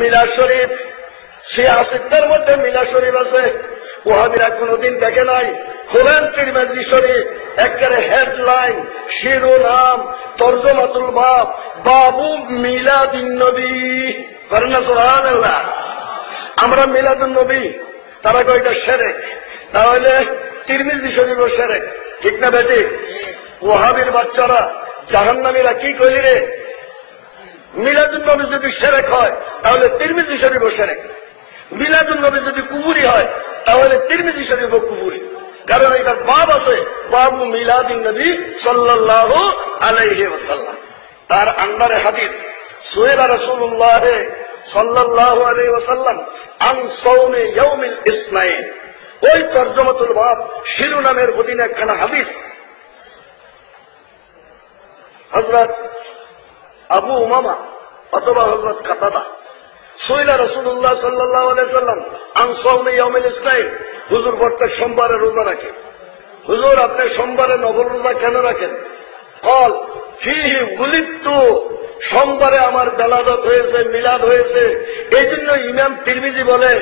মিলাদ শরীফ, শিয়া সিত্তার মধ্যে মিলাদ শরীফ আছে, ওয়াহাবিরা কোনদিন দেখে নাই। খোলেন তিরমিজি শরীফ, একেবারে হেডলাইন, শিরোনাম, তরজমাতুল বাব, বাবু মিলাদিন নবী। করেন না সুবহানাল্লাহ? আমরা মিলাদুন নবী, তারা কয় এটা শিরক, তাহলে তিরমিজি শরীফও শিরক, ঠিক না বেটি? ওয়াহাবির বাচ্চারা জাহান্নামীরা কি কইলি রে, মিলাদুন নবী যদি শিরক হয় তাহলে তিরমিজি শরীফও শিরক, মিলাদুন নবী যদি কুফরি হয় তাহলে তিরমিজি শরীফও কুফরি। কারণ এটার বাব আছে, বাবু মিলাদিন নবী সাল্লাল্লাহু আলাইহি ওয়াসাল্লাম। তার আন্ডারে হাদিস, সুয়েলা রাসূলুল্লাহ সাল্লাল্লাহু আলাইহি ওয়াসাল্লাম আন সাওমি ইয়াউমিল ইসনাইন, ওই তরজমাতুল বাব শিরোনামের অধীনে একখানা হাদিস। হযরত আবু উমামা অথবা হযরত কাতাদা, সুয়েলা রাসূলুল্লাহ সাল্লাল্লাহু আলাইহি ওয়াসাল্লাম আন সাওমি ইয়াউমিল ইসনাইন, হুজুর প্রত্যেক সোমবারে রোজা রাখে, হুজুর আপনি সোমবারে নফল রোজা কেন রাখেন? কল ফিহি উলিদতু, সোমবারে আমার বেলাদত হয়েছে, মিলাদ হয়েছে। এই জন্য ইমাম তিরমিজি বলে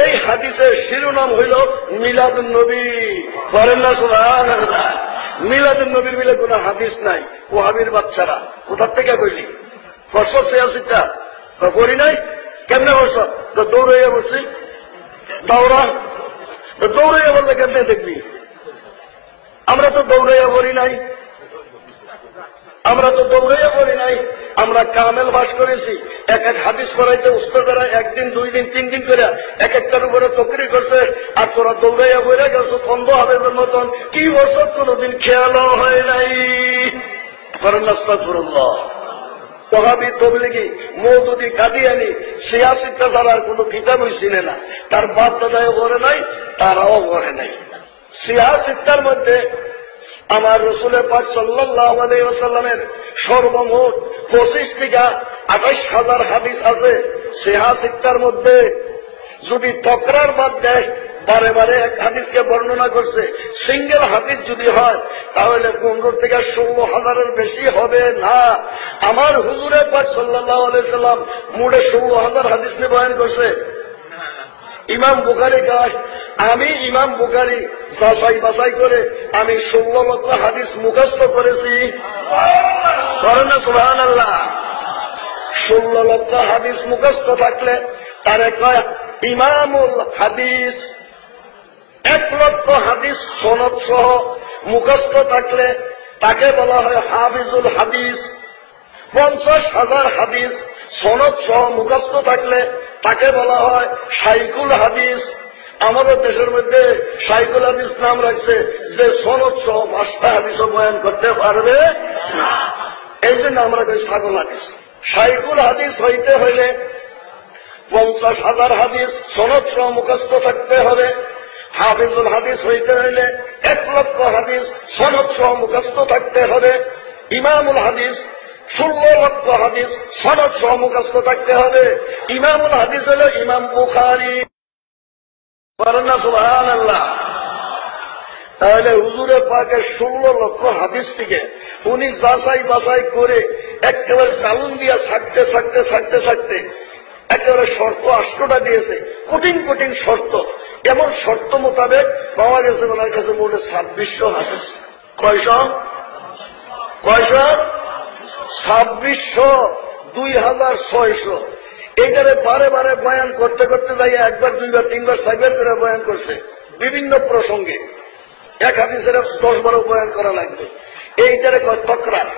এই হাদিসের শিরোনাম হইল মিলাদুন নবী। করেন না সুবহানাল্লাহ? মিলাদুন নবীর মিলে কোন হাদিস নাই। ওয়াহাবির বাচ্চারা কোথার থেকে কইলি? বর্ষ 86টা পড়ি নাই, কেমনে বর্ষ? তো দৌড়াইয়া বসছি, দৌড়া দৌড়াইয়া বললে কেমনে দেখবি? আমরা তো দৌড়াইয়া বলি নাই, আমরা তো দৌড়াইয়া বলি নাই, আমরা কামেল বাস করেছি। এক এক হাদিস পড়াইতে উস্তাদেরা একদিন, 2 দিন, 3 দিন করে এক একটার উপরে তকরি করছে, আর তোরা দৌড়াইয়া বলে গেছো বন্ধ হবে মতন। কি বর্ষ কোনদিন খেয়ালও হয় নাই। করেন আস্তাগফিরুল্লাহ। ওয়াহাবি, তাবলীগী, মওদুদি, কাদিয়ানী, শিয়া সিত্তা ছাড়া আর কোনো কিতাবই চিনে না। তার বাপ দাদাও পড়ে নাই, তারাও পড়ে নাই। শিয়া সিত্তার মধ্যে আমার রাসূলের পাক সাল্লাল্লাহু আলাইহি ওয়াসাল্লামের সর্বমোট 25 থেকে 28,000 হাদিস আছে। শিয়া সিত্তার মধ্যে যদি তকরার বাদ দেয়, বারে বারে এক হাদিসকে বর্ণনা করছে, সিঙ্গেল হাদিস যদি হয় তাহলে 15 থেকে 16,000-এর বেশি হবে না। আমার হুজুরের পাক সাল্লাল্লাহু আলাইহি ওয়াসাল্লাম মোটে 16,000 হাদিস নিয়ে বয়ান করছে। ইমাম বুখারী কয়, আমি ইমাম বুখারী যাচাই বাছাই করে আমি 16 লক্ষ হাদিস মুখস্থ করেছি। করেন না সুবহানাল্লাহ? 16 লক্ষ হাদিস মুখস্থ থাকলে তারে কয় ইমামুল হাদিস। 1 লক্ষ হাদিস সনদ সহ মুখস্থ থাকলে তাকে বলা হয় হাফিজুল হাদিস। 50,000 হাদিস সনদ সহ মুখস্থ থাকলে তাকে বলা হয় শাইখুল হাদিস। আমাদের দেশের মধ্যে শাইখুল হাদিস নাম রাখছে যে সনদ সহ 5টা হাদিসও বয়ান করতে পারবে না। এই জন্য আমরা কই ছাগল হাদিস। শাইখুল হাদিস হইতে হইলে 50,000 হাদিস সনদ সহ মুখস্থ থাকতে হবে। হাফিজুল হাদিস হইতে হইলে 1 লক্ষ হাদিস সনদ সহ মুখস্থ থাকতে হবে। ইমামুল হাদিস 16 লক্ষ হাদিস সনদ সহ মুখস্থ থাকতে হবে। ইমামুল হাদিস হলো ইমাম বুখারী। করেন না সুবহানাল্লাহ? তাহলে হুজুরের পাকের 16 লক্ষ হাদিস থেকে উনি যাচাই বাছাই করে একেবারে চালুন দিয়া ছাড়তে ছাড়তে ছাড়তে ছাড়তে একেবারে শর্ত 8টা দিয়েছে, কঠিন কঠিন শর্ত। এমন শর্ত মোতাবেক পাওয়া গেছে ওনার কাছে মোটে 2600 হাদিস। কয়শো? 2600, 2600। এইটারে বারে বারে বয়ান করতে করতে যাই 1বার 2বার 3বার 4বার করে বয়ান করছে বিভিন্ন প্রসঙ্গে। এক হাদিসের 10বারও বয়ান করা লাগছে। এইটারে কয় তকরার।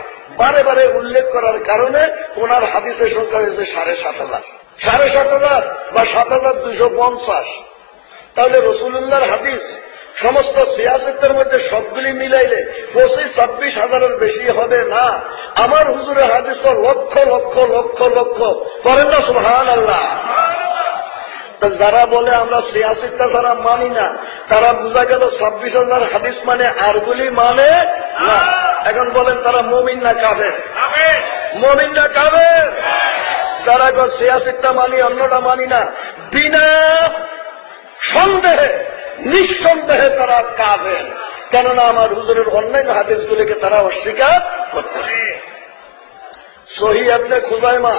বারে বারে উল্লেখ করার কারণে ওনার হাদিসের সংখ্যা হয়েছে 7,500। 7,500 বা 7,250। তাহলে রাসূলুল্লাহর হাদিস সমস্ত সিয়াসতের মধ্যে সবগুলি মিলাইলে 25-26,000-এর বেশি হবে না। আমার হুজুরের হাদিস তো লক্ষ লক্ষ লক্ষ লক্ষ। করেন না সুবহানাল্লাহ? যারা বলে আমরা সিয়াসতটা যারা মানি না, তারা বোঝা গেল 26,000 হাদিস মানে আরগুলি মানে না। এখন বলেন তারা মুমিন না কাফের? মুমিন না কাফের? যারা সিয়াসতটা মানি অন্যটা মানি না, বিনা সন্দেহে নিঃসন্দেহে তারা কাফের। কেননা আমার হুজুরের অন্যান্য হাদিসগুলিকে তারা অস্বীকার করতেছে। সহিহ ইবনে খুজাইমা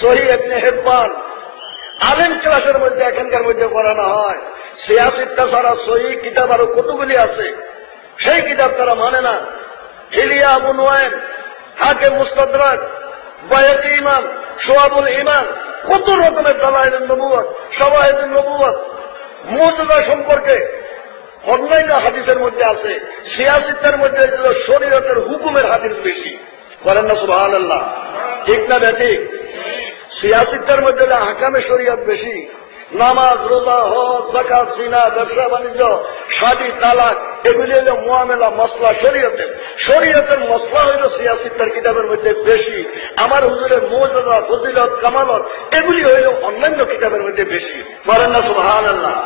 সহিহ ইবনে হিব্বান আলেম ক্লাসের মধ্যে এখানকার মধ্যে পড়ানো হয়। 86টা ছাড়া সহিহ কিতাব আরো কতগুলি আছে, সেই কিতাব তারা মানে না। হিলিয়া আবু নুয়াইম, হাকিম মুস্তাদরাক, বায়াতি ইমাম, শুআবুল ঈমান, কত রকমের দালাইলুন নবুওয়াত, শাওয়াহিদুন নবুওয়াত, মুজিজা সম্পর্কে অন্যান্য হাদিসের মধ্যে আছে। 86টার মধ্যে শরীয়তের হুকুমের হাদিস বেশি। বলেন না সুবহানাল্লাহ, ঠিক না ব্যাঠিক? 86টার মধ্যে আহকামে শরীয়ত বেশি। নামাজ, রোজা, হজ, যাকাত, জিনা, ব্যবসা বাণিজ্য, শাদী, তালাক, এগুলি হইল মুআমেলা, মসলা শরীয়তের। শরীয়তের মসলা হইল 86টার কিতাবের মধ্যে বেশি। আমার হুজুরের মুজিজা, ফজিলত, কামালত এগুলি হইল অন্যান্য কিতাবের মধ্যে বেশি। বলেন না সুবহানাল্লাহ।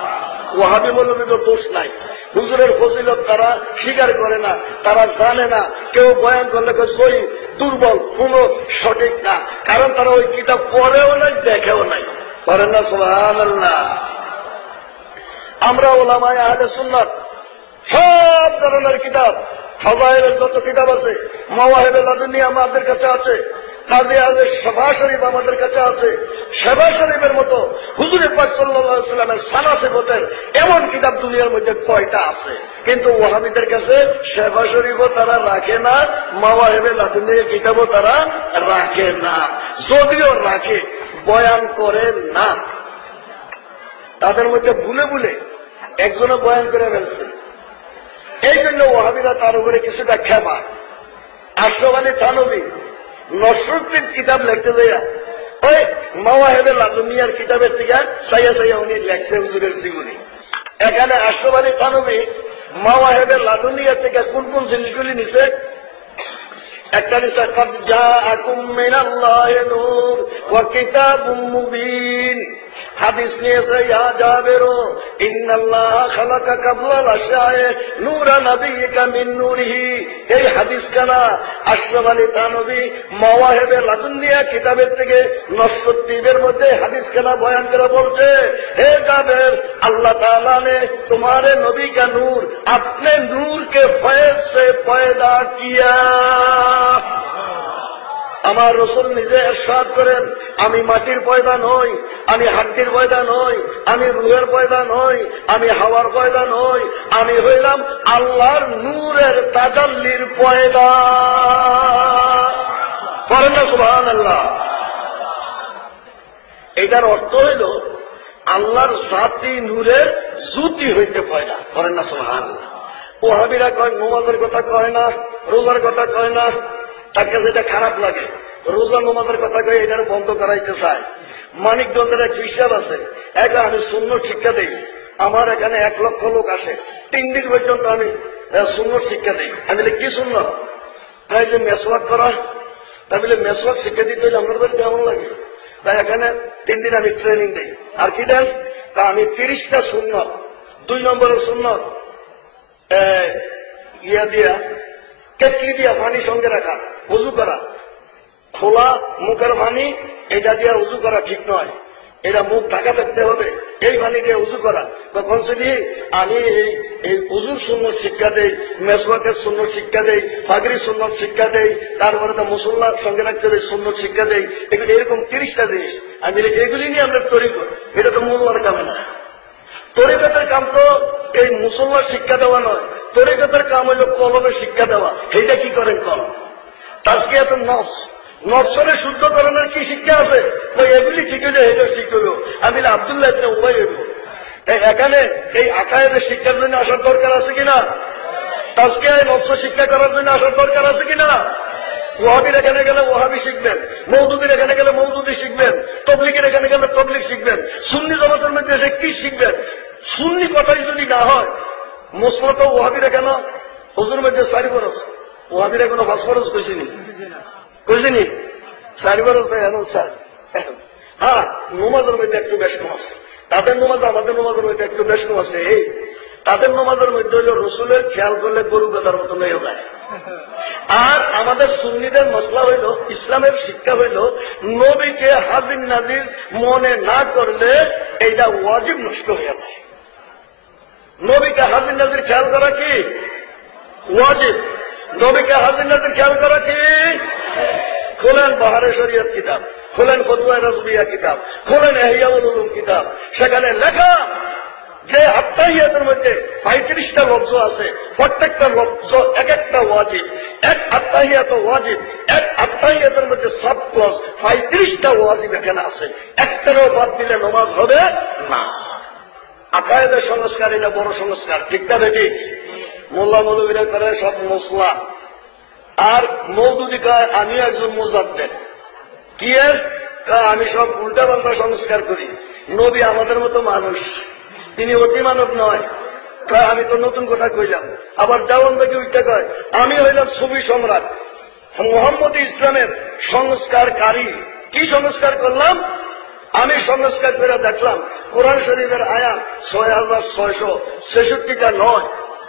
ওয়াহাবি মৌলবীদের দোষ নাই, হুজুরের ফজিলত তারা স্বীকার করে না, তারা জানে না। কেউ বয়ান করলে সহিহ, দুর্বল, কোন সঠিক না, কারণ তারা ওই কিতাব পড়েও নাই, দেখেও নাই। বলেন না সুবহানাল্লাহ। আমরা উলামায়ে আহলে সুন্নাত সব ধরনের কিতাব, ফাজাইলের যত কিতাব আছে, মাওয়াহিবে লাদুনিয়া আমাদের কাছে আছে, কাজী আজের শেফা শরীফ আমাদের কাছে আছে। শেফা শরীফের মতো হুজুর পাক সাল্লাল্লাহু আলাইহি ওয়াসাল্লামের সানা সিফাতের এমন কিতাব দুনিয়ার মধ্যে কয়টা আছে? কিন্তু ওয়াহাবিদের কাছে শেফা শরীফও তারা রাখে না, মাওয়াহিবে লাদুনিয়া কিতাবও তারা রাখে না। যদিও রাখে, বয়ান করে না। তাদের মধ্যে ভুলে ভুলে একজনে বয়ান করে ফেলছে, এই জন্য ওয়াহাবিরা তার উপরে কিছুটা খেপা। আশরাফ আলী থানভী নসরুদ্দিন কিতাব লিখতে যাইয়া ওই মাওয়াহিবে লাদুনিয়ার কিতাবের থেকে চাইয়া চাইয়া উনি লেখছে হুজুরের জীবনী। এখানে আশরাফ আলী থানভী মাওয়াহিবে লাদুনিয়া থেকে কোন কোন জিনিসগুলি নিছে? একটা নিছে কাদ জাআকুম মিনাল্লাহি নূর ওয়া কিতাবুম মুবিন। হাদিস নিয়েছে ইয়া জাবেরু ইন্নাল্লাহা খালাকা কাবলাল আশয়ায়ে নূরা নাবিয়িকা মিন নূরিহি। এই হাদিস কানা আশরাফ আলী থানভী মাওয়াহিবে লাদুনিয়া কিতাবের থেকে নসরুদ্দিনের মধ্যে হাদিস কানা বয়ান করে বলছে, হে জাবের, আল্লাহ তাআলা ने तुम्हारे नबी का नूर अपने नूर के फैज से पैदा किया। আমার রাসূল নিজে ইরশাদ করেন, আমি মাটির পয়দা নই, আমি হাড্ডির পয়দা নই, আমি রূহের পয়দা নই, আমি হাওয়ার পয়দা নই, আমি হইলাম আল্লাহর নূরের তাজাল্লির পয়দা। বলেন না সুবহানাল্লাহ। এটার অর্থ হইল আল্লাহর জাতি নূরের জ্যোতি হইতে পয়দা। বলেন না সুবহানাল্লাহ। ওয়াহাবিরা কয় নামাজের কথা কয় না, রোজার কথা কয় না, তার কাছে এটা খারাপ লাগে। রোজা নামাজের কথা কয়ে এটা বন্ধ করাইতে চায়। মানিকগঞ্জের এক হিসাব আছে, একটা আমি সুন্নত শিক্ষা দেই, আমার এখানে 1 লক্ষ লোক আসে, 3 দিন পর্যন্ত আমি সুন্নত শিক্ষা দেই। আমি বলি কি সুন্নত? তাই যে মেসওয়াক করা, তাই বলে মেসওয়াক শিক্ষা দিতে হলে আমার বাড়ি কেমন লাগে? তাই এখানে 3 দিন আমি ট্রেনিং দিই। আর কি দেন? তা আমি 30টা সুন্নত, 2 নম্বরের সুন্নত ইয়া দিয়া কেটলি দিয়া পানি সঙ্গে রাখা, উজু করা, খোলা মুখের পানি, এটা দিয়ে উজু করা ঠিক নয়, এটা মুখ ঢাকা থাকতে হবে, এই পানি দিয়ে উজু করা। তখন সেটি আমি এই উজুর সুন্নত শিক্ষা দেই, মেসওয়াকের সুন্নত শিক্ষা দেই, পাগড়ির সুন্নত শিক্ষা দেই, তারপরে তো মুসল্লার সঙ্গে রাখতে হবে সুন্নত শিক্ষা দেই। এগুলি এরকম 30টা জিনিস আমি এগুলি নিয়ে আমরা তৈরি করি। এটা তো মোল্লার কামে না। তরিকতের কাম তো এই মুসল্লার শিক্ষা দেওয়া নয়, তরিকতের কাম হইল কলমের শিক্ষা দেওয়া। এইটা কি করেন? কলম তাজকিয়াত নফস, নফসের শুদ্ধকরণের কি শিক্ষা আছে? এগুলি ঠিক হইলে এটা শিখবো। আমি আব্দুল্লাহ ইবনে উবাই হইব। এখানে এই আকায়েদের শিক্ষার জন্য আসার দরকার আছে কিনা? তাজকিয়ায়ে নফস শিক্ষা করার জন্য আসার দরকার আছে কিনা? ওয়াহাবির এখানে গেলে ওয়াহাবি শিখবেন, মওদুদির এখানে গেলে মওদুদি শিখবেন, তবলিগের এখানে গেলে তবলিগ শিখবেন, সুন্নি জামাতের মধ্যে এসে কি শিখবেন? সুন্নি কথাই যদি না হয়, মুসলা তো ওয়াহাবিরা কেন হুজুর মধ্যে 4 বরস, ওয়াহাবিরা কোনো 5 বরস কইছিনি, 4 বরস স্যার। হ্যাঁ, নমাজের মধ্যে একটু বেশ কম আছে, তাদের নমাজ আমাদের নমাজের মধ্যে একটু বেশ কম আছে। এই তাদের নমাজের মধ্যে হইল রসুলের খেয়াল করলে গরু গাদার মতো হয়ে যায়। আর আমাদের সুন্নিদের মসলা হইল, ইসলামের শিক্ষা হইল, নবীকে হাজির নাজির মনে না করলে এইটা ওয়াজিব নষ্ট হয়ে যায়। নবীকে হাজির নাজির খেয়াল করা কি ওয়াজিব? নবীকে হাজির নাজির খেয়াল করা কি? খোলেন বাহারে শরীয়ত কিতাব, খোলেন ফতুয়া রাজবিয়া কিতাব, খোলেন ইহইয়াউল উলুম কিতাব, সেখানে লেখা যে আত্তাহিয়াতের মধ্যে 35টা লফজ আছে, প্রত্যেকটা লফজ এক একটা ওয়াজিব। এক আত্তাহিয়াত ওয়াজিব, এক আত্তাহিয়াতের মধ্যে সাব ক্লজ 35টা ওয়াজিব এখানে আছে, একটারও বাদ দিলে নামাজ হবে না। আকায়েদের সংস্কার এটা বড় সংস্কার, ঠিক না বেটি? মোল্লা মৌলবীরা করে সব মশলা, আর মৌদুদি কয় আমি একজন মুজাদ্দেদ। কি এর? আমি সব উল্টা পাল্টা সংস্কার করি। নবী আমাদের মতো মানুষ, তিনি অতি মানব নয়। আমি তো নতুন কথা কইলাম। আবার দেওয়ান থেকে উঠতে কয় আমি হইলাম সুফি সম্রাট, মোহাম্মদ ইসলামের সংস্কারকারী। কি সংস্কার করলাম? আমি সংস্কার করে দেখলাম কোরআন শরীফের আয়াত 6666টা নয়,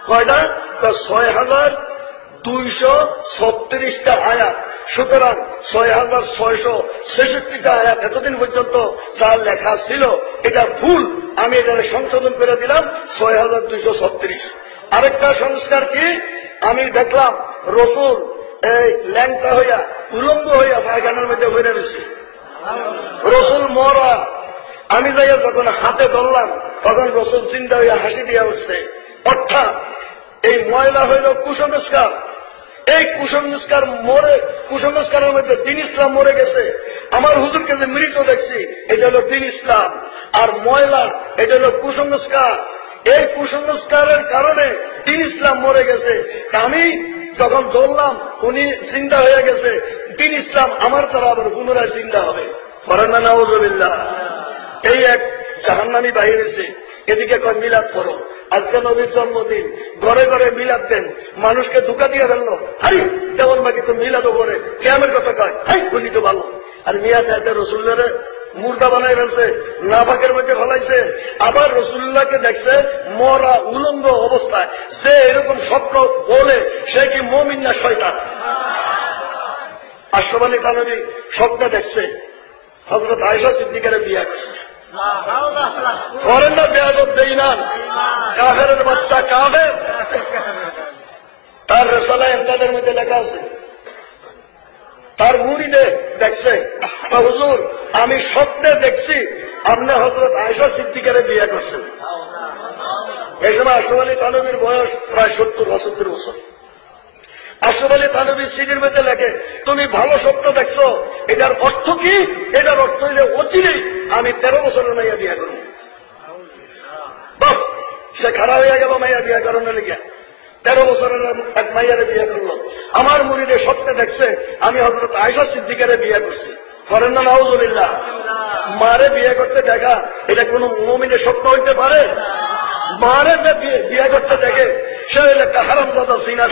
কয়টা? 6236টা আয়াত। সুতরাং 6666টা আয়াত এতদিন পর্যন্ত যা লেখা ছিল এটা ভুল, আমি এটা সংশোধন করে দিলাম 6236। আরেকটা সংস্কার কি? আমি দেখলাম রসুল এই ল্যাংটা হইয়া উলঙ্গ হইয়া পায়খানার মধ্যে বেড়ে গেছে, রসুল মরা। আমি যাইয়া যখন হাতে ধরলাম তখন রসুল চিন্তা হইয়া হাসি দিয়া উঠছে। অর্থাৎ এই ময়লা হইল কুসংস্কার। এই কুসংস্কারের মধ্যে দিন ইসলাম মরে গেছে। আমার হুজুরকে যে মৃত দেখছি এটা হলো দিন ইসলাম, আর ময়লা এটা হলো কুসংস্কার। এই কুসংস্কারের কারণে দিন ইসলাম মরে গেছে। আমি যখন ধরলাম উনি চিন্তা হয়ে গেছে, দিন ইসলাম আমার দ্বারা আবার পুনরায় চিন্তা হবে। করেন না নাউজুবিল্লাহ? এই এক জাহান্নামী বাহিরেছে, এদিকে কয় মিলাদ করো। আজকে নবীর জন্মদিন, ঘরে ঘরে মিলাদ দেন, মানুষকে ধোঁকা দিয়ে ফেললো। হাই তেমন বাকি তো মিলাদও করে, কেমন কথা কয়, হাই উনি তো ভালো। আর মিয়া চাইতে রসুল্লাহরে মুর্দা বানাই ফেলছে, নাফাকের মধ্যে ফেলাইছে। আবার রসুল্লাহকে দেখছে মরা উলঙ্গ অবস্থায়। সে এরকম স্বপ্ন বলে সে কি মুমিন না শয়তান? আশরাফ আলী থানভী স্বপ্নে দেখছে হযরত আয়েশা সিদ্দিকারে বিয়ে করছে। করেন না বেয়াদব বেঈমান, কাফেরের বাচ্চা কাফের। তার রিসালা ইমদাদের মধ্যে লেখা আছে, তার মুরিদে দেখছে হুজুর আমি স্বপ্নে দেখছি আপনি হযরত আয়েশা সিদ্দিকারে বিয়ে করছেন। এই সময় আশরাফ আলী থানভীর বয়স প্রায় 70-72 বছর। আশরাফ আলী থানভী সিডির মধ্যে লেখে তুমি ভালো স্বপ্ন দেখছো, এটার অর্থ কি? এটার অর্থ হইলে অচিরেই আমি 13 বছরের মাইয়া বিয়ে করব। বাস সে খারাপ হয়ে গেল মাইয়া বিয়ে করানোর লিগে। 13 বছরের এক মাইয়ারে বিয়ে করলো। আমার মুরিদে স্বপ্নে দেখছে আমি হযরত আয়েশা সিদ্দিকারে বিয়ে করছি। করেন না নাউজুবিল্লাহ? মারে বিয়ে করতে দেখা এটা কোন মুমিনের স্বপ্ন হইতে পারে? মারে যে বিয়ে করতে দেখে সে হইলে একটা হারামজাদা জিনার,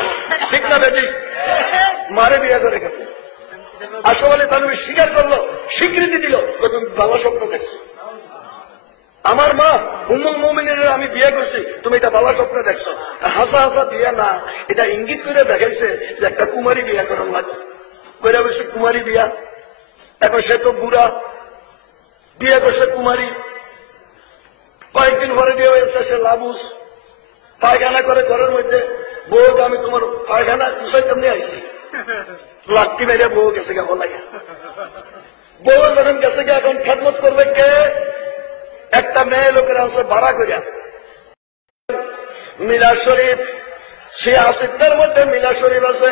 ঠিক না বেটি? মারে বিয়ে করে কেন? আশরাফ আলী থানভী স্বীকার করলো, স্বীকৃতি দিল, তুমি ভালো স্বপ্ন দেখছো। আমার মা উম্মুল মুমিনের আমি বিয়ে করছি, তুমি এটা ভালো স্বপ্ন দেখছো। হাসা হাসা বিয়ে না, এটা ইঙ্গিত করে দেখাইছে যে একটা কুমারী বিয়ে করার লাগে। কইরা বলছে কুমারী বিয়া, এখন সে তো বুড়া, বিয়ে করছে কুমারী। কয়েকদিন পরে বিয়ে হয়েছে সে লাবুস, পায়খানা করে ঘরের মধ্যে। বউ আমি তোমার পায়খানা তুষাই কেমনি আইছি, লাত্তি মেরে বউ গেছে গা বলাইয়া। বউ যখন গেছে গা এখন খেদমত করবে কে? একটা মেয়ে লোকের আনছে ভাড়া করিয়া। মিলাদ শরীফ 86টার মধ্যে মিলাদ শরীফ আছে,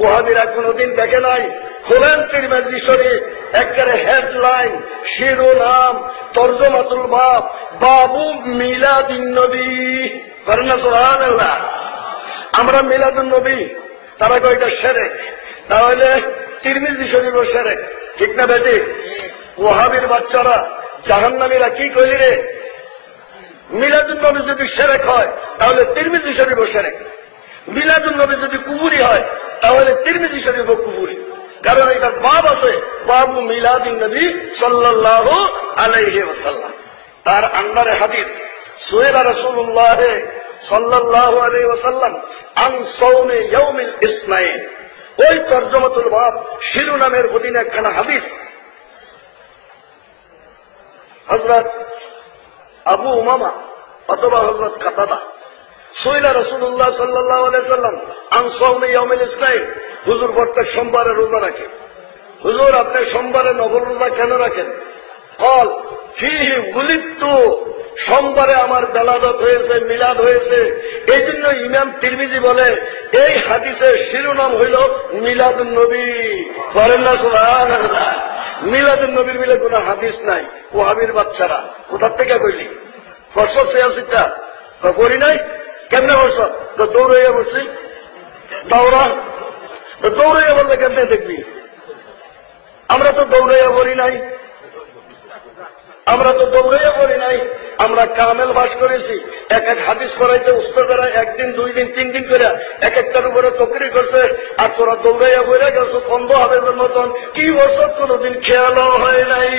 ওয়াহাবিরা কোনদিন দেখে নাই। খোলেন তিরমিজি শরীফ, একেবারে হেডলাইন, শিরোনাম, তরজমাতুল বাব, বাবু মিলাদিন নবী। করেন না সুবহানাল্লাহ? আমরা মিলাদুন নবী, তারা কয় এটা শিরক, তাহলে তিরমিজি শরীফও শিরক, ঠিক না বেটি? ওয়াহাবির বাচ্চারা জাহান্নামীরা কি কইলি রে, মিলাদুন নবী যদি শিরক হয় তাহলে তিরমিজি শরীফও শিরক, মিলাদুন নবী যদি কুফরি হয় তাহলে তিরমিজি শরীফও কুফরি। কারণ এটার বাব আছে, বাবু মিলাদিন নবী সাল্লাল্লাহু আলাইহি ওয়াসাল্লাম। তার আন্ডারে হাদিস সুয়েলা রাসূলুল্লাহ সাল্লাল্লাহু আলাইহি ওয়াসাল্লাম আন সাওমি ইয়াউমিল ইসনাইন। ওই তরজমাতুল বাব শিরোনামের অধীনে একখানা হাদিস হযরত আবু উমামা অথবা হযরত কাতাদা সুয়েলা রাসূলুল্লাহ সাল্লাল্লাহু আলাইহি ওয়াসাল্লাম আন সাওমি ইয়াউমিল ইসনাইন। হুজুর প্রত্যেক সোমবারে রোজা রাখে। হুজুর আপনি সোমবারে নফল রোজা কেন রাখেন? কল ফিহি উলিদতু, সোমবারে আমার বেলাদত হয়েছে, মিলাদ হয়েছে। এই জন্য ইমাম তিরমিজি বলে এই হাদিসের শিরোনাম হইল মিলাদুন নবী। করেন না সুবহানাল্লাহ? মিলাদুন নবীর মিলে কোন হাদিস নাই। ওয়াহাবির বাচ্চারা কোথার থেকে কইলি? 486টা করি নাই। কেমনে বলছ? তো দৌড়াইয়া বসছি, দৌড়া তো দৌড়াইয়া বললে কেমনে দেখবি? আমরা তো দৌড়াইয়া বলি নাই, আমরা তো দৌড়াইয়া বলি নাই। আমরা কামেল বাস করেছি। এক এক হাদিস করাইতে উস্তাদেরা একদিন, 2 দিন, 3 দিন করে এক একটার উপরে তকরি করছে। আর তোরা দৌড়াইয়া বলে গেছো বন্ধ হবে মতন। কি বছর কোনদিন খেয়ালও হয় নাই।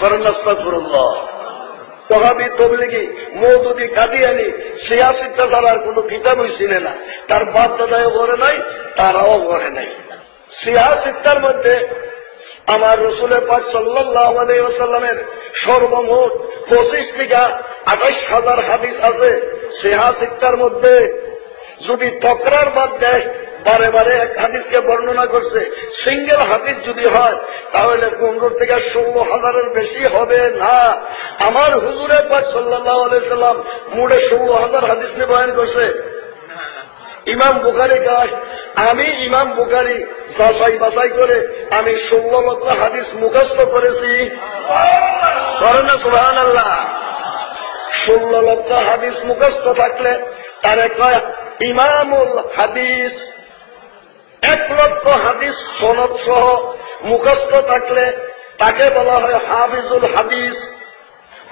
করেন আস্তাগফিরুল্লাহ। ওয়াহাবি, তবলিগি, মওদুদি, কাদিয়ানি, সিয়াসিটা ছাড়া আর কোনো কিতাবই চিনে না। তার বাপ দাদাও করে নাই, তারাও করে নাই। সিয়াসিটার মধ্যে আমার রাসূলের পাক সাল্লাল্লাহু আলাইহি ওয়াসাল্লামের সর্বমোট 25 থেকে 28,000 হাদিস আছে। সিয়াসিটার মধ্যে যদি তকরার বাদ দেয়, বারে বারে এক হাদিসকে বর্ণনা করছে, সিঙ্গেল হাদিস যদি হয় তাহলে 15 থেকে 16,000-এর বেশি হবে না। আমার হুজুরের পাক সাল্লাল্লাহু আলাইহি সাল্লাম মোটে 16,000 হাদিস নিয়ে বয়ান করছে। ইমাম বুখারী কয় আমি ইমাম বুখারী যাচাই বাছাই করে আমি 16 লক্ষ হাদিস মুখস্থ করেছি। করেন না সুবহানাল্লাহ? 16 লক্ষ হাদিস মুখস্থ থাকলে তারে কয় ইমামুল হাদিস। 1 লক্ষ হাদিস সনদ সহ মুখস্থ থাকলে তাকে বলা হয় হাফিজুল হাদিস।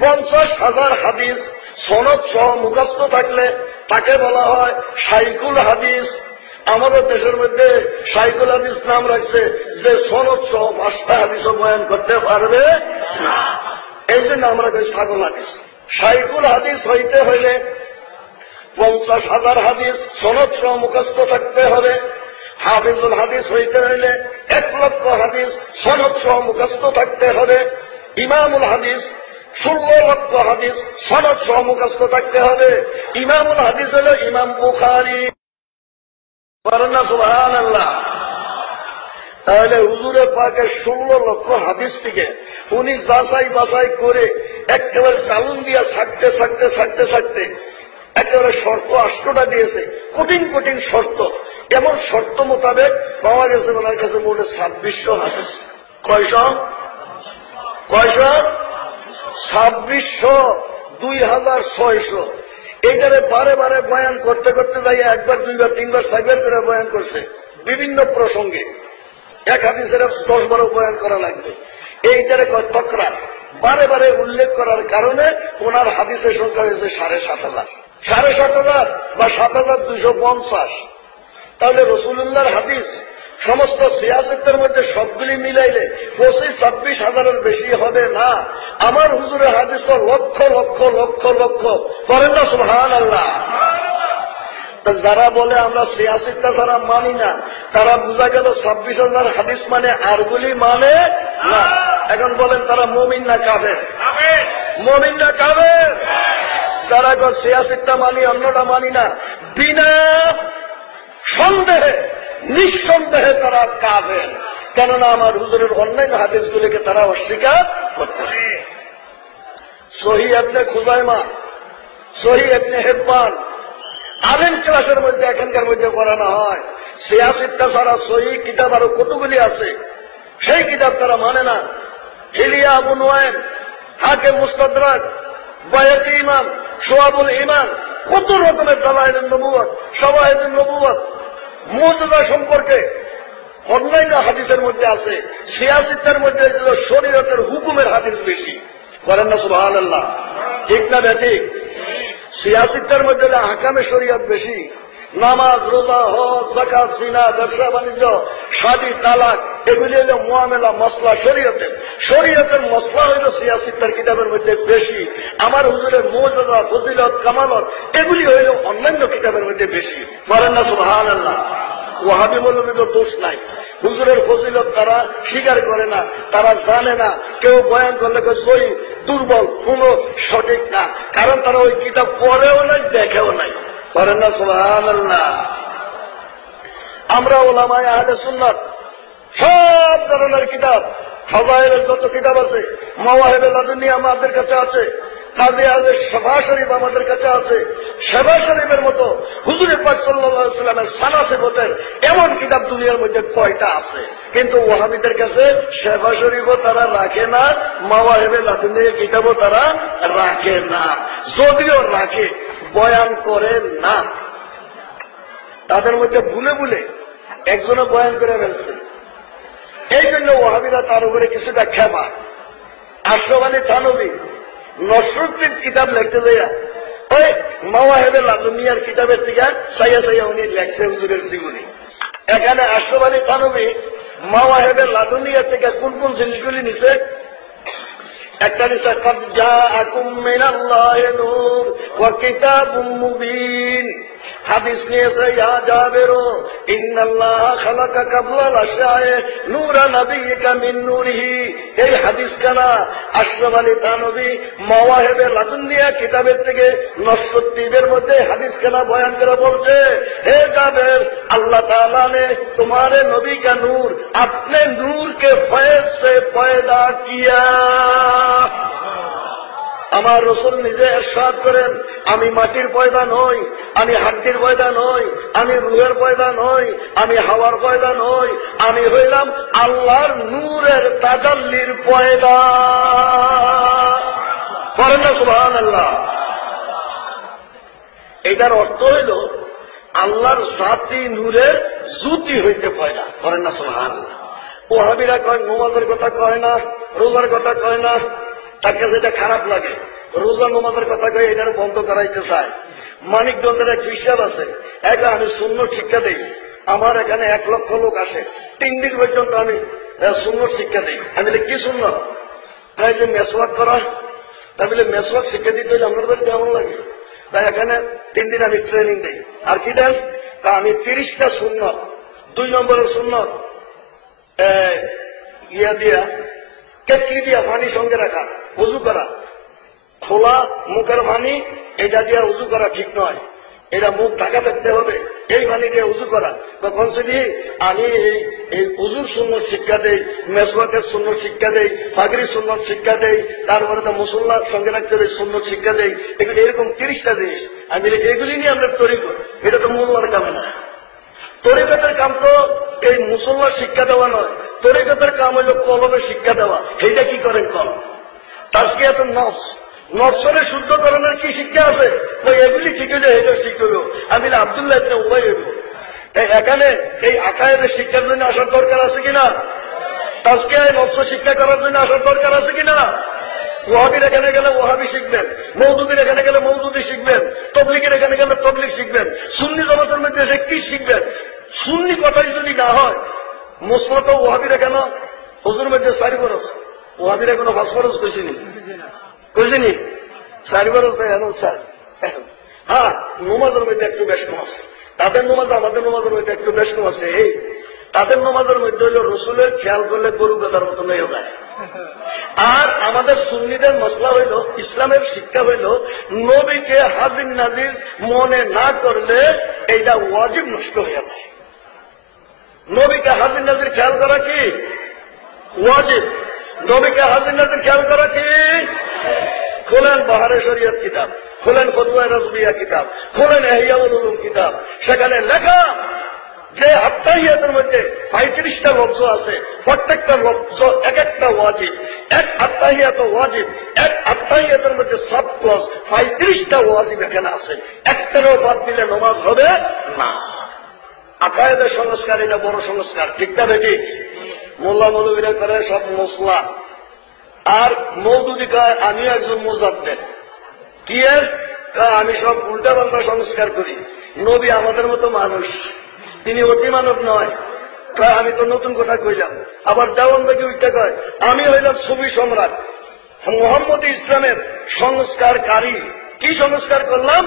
50,000 হাদিস সনদ সহ মুখস্থ থাকলে তাকে বলা হয় শাইখুল হাদিস। আমাদের দেশের মধ্যে শাইখুল হাদিস নাম রাখছে যে সনদ সহ 5টা হাদিসও বয়ান করতে পারবে না। এই জন্য আমরা কই ছাগল হাদিস। শাইখুল হাদিস হইতে হইলে 50,000 হাদিস সনদ সহ মুখস্থ থাকতে হবে। হাফিজুল হাদিস হইতে হইলে 1 লক্ষ হাদিস সনদ সহ মুখস্থ থাকতে হবে। ইমামুল হাদিস 16 লক্ষ হাদিস সনদ সহ মুখস্থ থাকতে হবে। ইমামুল হাদিস হলো ইমাম বুখারী। বলেন না সুবহানাল্লাহ? তাহলে হুজুরে পাকের 16 লক্ষ হাদিস থেকে উনি যাচাই বাছাই করে একেবারে চালুন দিয়া ছাড়তে ছাড়তে ছাড়তে ছাড়তে একেবারে শর্ত 8টা দিয়েছে, কঠিন কঠিন শর্ত। এমন শর্ত মোতাবেক পাওয়া গেছে ওনার কাছে মোটে 2600 হাদিস। কয়শো? 2600, 2600। এইটারে বারে বারে বয়ান করতে করতে যাই 1বার 2বার 3বার 4বার করে বয়ান করছে বিভিন্ন প্রসঙ্গে। এক হাদিসের 10-12 বয়ান করা লাগছে। এইটারে কয় তকরার। বারে বারে উল্লেখ করার কারণে ওনার হাদিসের সংখ্যা হয়েছে 7,500। 7,500 বা 7,250। তাহলে রাসূলুল্লাহর হাদিস সমস্ত সিয়াসতের মধ্যে সবগুলি মিলাইলে 25-26,000-এর বেশি হবে না। আমার হুজুরের হাদিস তো লক্ষ লক্ষ লক্ষ লক্ষ। করেন না সুবহানাল্লাহ? যারা বলে আমরা সিয়াসতটা যারা মানি না, তারা বোঝা গেল 26,000 হাদিস মানে আরগুলি মানে না। এখন বলেন তারা মুমিন না কাফের? মুমিন না কাফের? যারা সিয়াসতটা মানি অন্যটা মানি না, বিনা সন্দেহে নিঃসন্দেহে তারা কাফের। কেননা আমার হুজুরের অন্যান্য হাদিসগুলিকে তারা অস্বীকার করতেছে। সহিহ ইবনে খুজাইমা, সহিহ ইবনে হিব্বান আলেম ক্লাসের মধ্যে এখানকার মধ্যে পড়ানো হয়। সিয়াসতটা ছাড়া সহিহ কিতাব আরো কতগুলি আছে, সেই কিতাব তারা মানে না। হিলিয়া আবু নুয়াইম, হাকিম মুস্তাদরাক, বায়াতি ইমাম, শুআবুল ঈমান, কত রকমের দালাইলুন নবুওয়াত, শাওয়াহিদুন নবুওয়াত, মুজিজা সম্পর্কে অন্যান্য হাদিসের মধ্যে আছে। সিয়াসতের মধ্যে শরীয়তের হুকুমের হাদিস বেশি। বলেন না সুবহানাল্লাহ? ঠিক না বেঠিক? সিয়াসতের মধ্যে আহকামে শরীয়ত বেশি। নামাজ, রোজা, হজ, যাকাত, জিনা, ব্যবসা বাণিজ্য, শাদী, তালাক, এগুলি হলো মুআমালা মসলা শরীয়তের। শরীয়তের মসলা হইল সিয়াসতের কিতাবের মধ্যে বেশি। আমার হুজুরের মুজিজা, ফজিলত, কামালত এগুলি হইল অন্যান্য কিতাবের মধ্যে বেশি। বলেন না সুবহানাল্লাহ? ওয়াহাবি মৌলবীদের দোষ নাই। হুজুরের ফজিলত তারা স্বীকার করে না, তারা জানে না। কেউ বয়ান করলে সহি, দুর্বল, কোন সঠিক না। কারণ তারা ওই কিতাব পড়েও নাই, দেখেও নাই। বলেন না সুবহানাল্লাহ? আমরা উলামায়ে আহলে সুন্নাত সব ধরনের কিতাব, ফাজাইলের যত কিতাব আছে, মাওয়াহিবে লাদুনিয়া আমাদের কাছে আছে, কাজী আজের শেফা শরীফ আমাদের কাছে আছে। শেফা শরীফের মতো হুজুর পাক সাল্লাল্লাহু আলাইহি ওয়াসাল্লামের সানা সিফাতের এমন কিতাব দুনিয়ার মধ্যে কয়টা আছে? কিন্তু ওয়াহাবিদের কাছে শেফা শরীফও তারা রাখে না, মাওয়াহিবে লাদুনিয়া কিতাবও তারা রাখে না। যদিও রাখে, বয়ান করে না। তাদের মধ্যে ভুলে ভুলে একজনও বয়ান করে ফেলছে। এই জন্য ওয়াহাবিরা তার উপরে কিছুটা খেপা। আশরাফ আলী থানভী নসরুদ্দিন কিতাব লিখতে যাইয়া ওই মাওয়াহিবে লাদুনিয়ার কিতাবের থেকে চাইয়া চাইয়া উনি লেখছে হুজুরের জীবনী। এখানে আশরাফ আলী থানভী মাওয়াহিবে লাদুনিয়া থেকে কোন কোন জিনিসগুলি নিছে? একটা নিছে কদ জাআকুম মিনাল্লাহি নূর ওয়া কিতাবুম মুবিন। হাদিস নিয়েছে ইয়া জাবেরু ইন্নাল্লাহা খালাকা কাবলাল আশয়ায়ে নূরা নাবিয়িকা মিন নূরিহি। এই হাদিস কানা আশরাফ আলী থানভী মাওয়াহিবে লাদুনিয়া কিতাবের থেকে নসরুদ্দিনের মধ্যে হাদিস কানা বয়ান করে বলছে, হে জাবের, আল্লাহ তাআলা ने तुम्हारे नबी का नूर अपने नूर के फैज से पैदा किया। আমার রসুল নিজে ইরশাদ করেন, আমি মাটির পয়দা নই, আমি হাড্ডির পয়দা নই, আমি রূহের পয়দা নই, আমি হাওয়ার পয়দা নই, আমি হইলাম আল্লাহর নূরের তাজাল্লির পয়দা। পড়েন না সুবহানাল্লাহ। এটার অর্থ হইল আল্লাহর জাতি নূরের জ্যোতি হইতে পয়দা। পড়েন না সুবহানাল্লাহ। ওয়াহাবিরা কয় নামাজের কথা কয় না, রোজার কথা কয় না, তার কাছে এটা খারাপ লাগে। রোজা নামাজের কথা কয়ে এটার বন্ধ করাইতে চায়। মানিকগঞ্জের এক হিসাব আছে, এটা আমি সুন্নত শিক্ষা দেই। আমার এখানে 1 লক্ষ লোক আসে, 3 দিন পর্যন্ত আমি সুন্নত শিক্ষা দিই। আমি বলি কি সুন্নত? তাই যে মেসওয়াক করা। তাই বলে মেসওয়াক শিক্ষা দিতে হলে আমার বাড়ি কেমন লাগে? তাই এখানে 3 দিন আমি ট্রেনিং দিই। আর কি দেন? তা আমি 30টা সুন্নত, 2 নম্বরের সুন্নত ইয়া দিয়া কেটলি দিয়া পানি সঙ্গে রাখা, উজু করা। খোলা মুখের পানি এটা দিয়ে উজু করা ঠিক নয়, এটা মুখ ঢাকা থাকতে হবে। এই পানি দিয়ে উজু করা। তখন সেটি আমি এই উজুর সুন্নত শিক্ষা দেই, মেসওয়াকের সুন্নত শিক্ষা দেই, পাগড়ির সুন্নত শিক্ষা দেই, তারপরে তো মুসল্লার সঙ্গে রাখতে হবে সুন্নত শিক্ষা দেই। এগুলি এরকম 30টা জিনিস আমি এগুলি নিয়ে আমরা তৈরি করি। এটা তো মোল্লার কামে না। তরিকতের কাম তো এই মুসল্লার শিক্ষা দেওয়া নয়, তরিকতের কাম হইল কলমের শিক্ষা দেওয়া। এইটা কি করেন? কলম তাজকিয়াত নফস, নফসের শুদ্ধকরণের কি শিক্ষা আছে? এগুলি ঠিক হইলে এটা শিখল। আমি আব্দুল্লাহ ইবনে উবাই হইব। এখানে এই আকায়েদের শিক্ষার জন্য আসার দরকার আছে কিনা? তাজকিয়ায় নফস শিক্ষা করার জন্য আসার দরকার আছে কিনা? ওয়াহাবির এখানে গেলে ওয়াহাবি শিখবেন, মওদুদির এখানে গেলে মওদুদি শিখবেন, তবলিগের এখানে গেলে তবলিগ শিখবেন, সুন্নি জামাতের মধ্যে এসে কি শিখবেন? সুন্নি কথাই যদি না হয়, মুসলাত ওয়াহাবিরা কেন হুজুর মধ্যে 4 বরস, ওয়াহাবিরা কোনো 5 বরস কইছিনি, 4 বরস স্যার। হ্যাঁ, নমাজের মধ্যে একটু বেশ কম আছে। তাদের নমাজ আমাদের নমাজের মধ্যে একটু বেশ কম আছে। এই তাদের নমাজের মধ্যে হইল রসুলের খেয়াল করলে গরু গাদার মতো হয়ে যায়। আর আমাদের সুন্নিদের মশলা হইল, ইসলামের শিক্ষা হইল, নবীকে হাজির নাজির মনে না করলে এইটা ওয়াজিব নষ্ট হয়ে যায়। নবীকে হাজির নাজির খেয়াল করা কি ওয়াজিব? নবীকে হাজির নাজির খেয়াল করা কি? খোলেন বাহারে শরিয়ত কিতাব, খোলেন ফতোয়া রাজবিয়া কিতাব, খোলেন ইহয়া উলুম কিতাব, সেখানে লেখা যে আত্তাহিয়াতের মধ্যে 35টা লফজ আছে, প্রত্যেকটা লফজ এক একটা ওয়াজিব। এক আত্তাহিয়াত ওয়াজিব, এক আত্তাহিয়াতের মধ্যে সব ক্লজ 35টা ওয়াজিব এখানে আছে। একটারও বাদ দিলে নামাজ হবে না। আকায়েদের সংস্কার এটা বড় সংস্কার, ঠিক না বেটি? মোল্লা মৌলবীরা করে সব মশলা। আর মওদুদি কয় আমিও একজন মুজাদ্দিদ। কি এর? আমি সব উল্টা পাল্টা সংস্কার করি। নবী আমাদের মতো মানুষ, তিনি অতি মানব নয়। আমি তো নতুন কথা কইলাম। আবার দেওয়ান বাকি উঠতে কয় আমি হইলাম সুফি সম্রাট, মোহাম্মদ ইসলামের সংস্কারকারী। কি সংস্কার করলাম?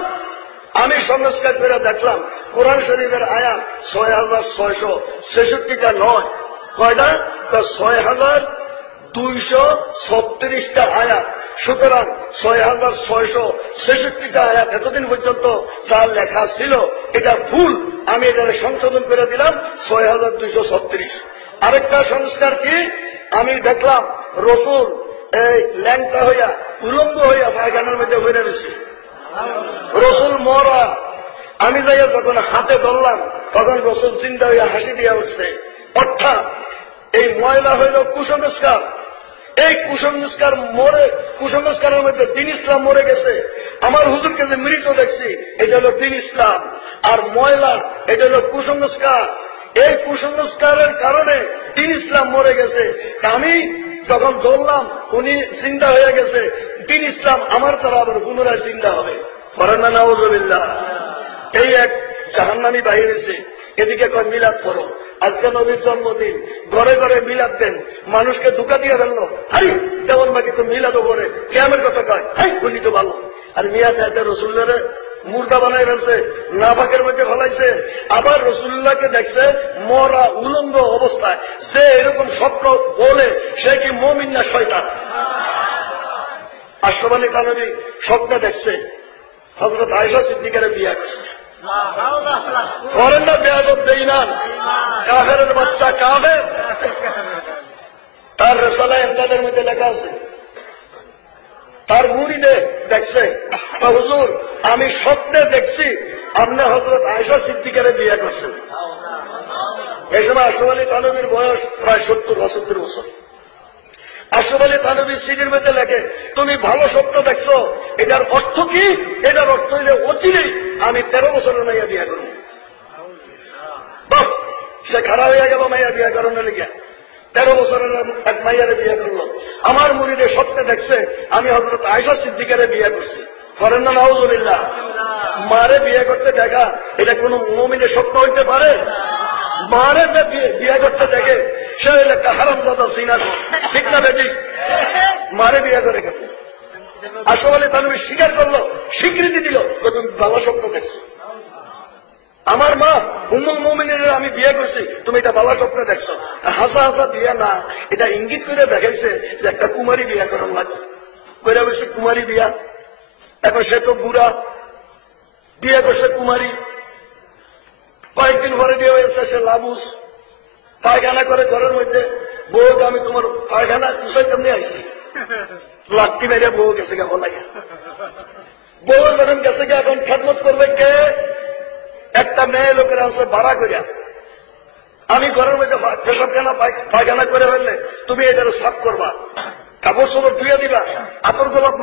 আমি সংস্কার করে দেখলাম কোরআন শরীফের আয়াত 6666টা নয়, কয়টা? 6236টা আয়াত। সুতরাং 6666টা আয়াত এতদিন পর্যন্ত যা লেখা ছিল এটা ভুল। আমি এটা সংশোধন করে দিলাম 6236। আরেকটা সংস্কার কি, আমি দেখলাম রসুল এই ল্যাংটা হইয়া উলঙ্গ হইয়া পায়খানার মধ্যে হইয়া রয়েছে, রসুল মরা। আমি যাইয়া যখন হাতে ধরলাম তখন রসুল চিন্তা হইয়া হাসি দিয়া উঠছে। অর্থাৎ এই ময়লা হইল কুসংস্কার, এই কুসংস্কারের মধ্যে দিন ইসলাম মরে গেছে। আমার হুজুরকে যে মৃত দেখছি এটা হলো দিন ইসলাম, আর ময়লা এটা হলো কুসংস্কার। এই কুসংস্কারের কারণে দিন ইসলাম মরে গেছে। আমি যখন ধরলাম উনি চিন্তা হয়ে গেছে, দিন ইসলাম আমার দ্বারা আবার পুনরায় চিন্তা হবে। করেন না নাউজুবিল্লাহ। এই এক জাহান্নামী বাহিরেছে, এদিকে কয় মিলাদ করো, আজকে নবীর জন্মদিন, ঘরে ঘরে মিলাদ দেন, মানুষকে ধোঁকা দিয়ে ফেললো। হাই তেমন বাকি তো মিলাদও করে, কেমন কথা কয়, হাই উনি তো ভালো। আর মিয়া তাতে রসুল্লারে মুর্দা বানাই ফেলছে, নাফাকের মধ্যে ফেলাইছে। আবার রসুল্লাহকে দেখছে মরা উলঙ্গ অবস্থায়। সে এরকম স্বপ্ন বলে সে কি মুমিন না শয়তান? আশরাফ আলী থানভী স্বপ্নে দেখছে হযরত আয়েশা সিদ্দিকারে বিয়ে করছে। করেন না বেয়াদব বেঈমান কাফেরের বাচ্চা কাফের। তার রিসালা ইমদাদের মধ্যে লেখা আছে, তার মুরিদে দেখছে, হুজুর আমি স্বপ্নে দেখছি আপনি হযরত আয়েশা সিদ্দিকারে বিয়ে করছেন। এই সময় আশরাফ আলী থানভীর বয়স প্রায় 70-72 বছর। আশরাফ আলী থানভী সিডির মধ্যে লেখে, তুমি ভালো স্বপ্ন দেখছো, এটার অর্থ কি? এটার অর্থ হইলে অচিরেই আমি 13 বছরের মাইয়া বিয়ে করব। বাস সে খারাপ হয়ে গেল মাইয়া বিয়ে করানোর লিগে, 13 বছরের এক মাইয়ারে বিয়ে করলো। আমার মুরিদে স্বপ্নে দেখছে আমি হযরত আয়েশা সিদ্দিকারে বিয়ে করছি। করেন না নাউজুবিল্লাহ। মারে বিয়ে করতে দেখা এটা কোন মুমিনের স্বপ্ন হইতে পারে? মারে যে বিয়ে করতে দেখে সে হইলে একটা হারামজাদা জিনার, ঠিক না বেটি? মারে বিয়ে করে কেন? আশরাফ আলী থানভী স্বীকার করলো, স্বীকৃতি দিল, তুমি ভালো স্বপ্ন দেখছো। আমার মা উম্মুল মুমিনের আমি বিয়ে করছি, তুমি এটা ভালো স্বপ্ন দেখছো। হাসা হাসা বিয়ে না, এটা ইঙ্গিত করে দেখাইছে যে একটা কুমারী বিয়ে করার লাগে। কইরা বলছে কুমারী বিয়া, এখন সে তো বুড়া, বিয়ে করছে কুমারী। কয়েকদিন পরে বিয়ে হয়েছে, সে লাবুস, পায়খানা করে ঘরের মধ্যে। বউ আমি তোমার পায়খানা তুষাই কেমনি আইসি, লাঠি মেরে বউ গেছে গা বলাই। বউ যখন গেছে গা, এখন খেদমত করবে কে? একটা মেয়ে লোকের আনছে ভাড়া করিয়া। আমি ঘরের মধ্যে পেশাবখানা পায়খানা করে ফেললে তুমি এটা সাফ করবা, কাপড় চোপড় ধুয়ে দিবা, আতর গোলাপ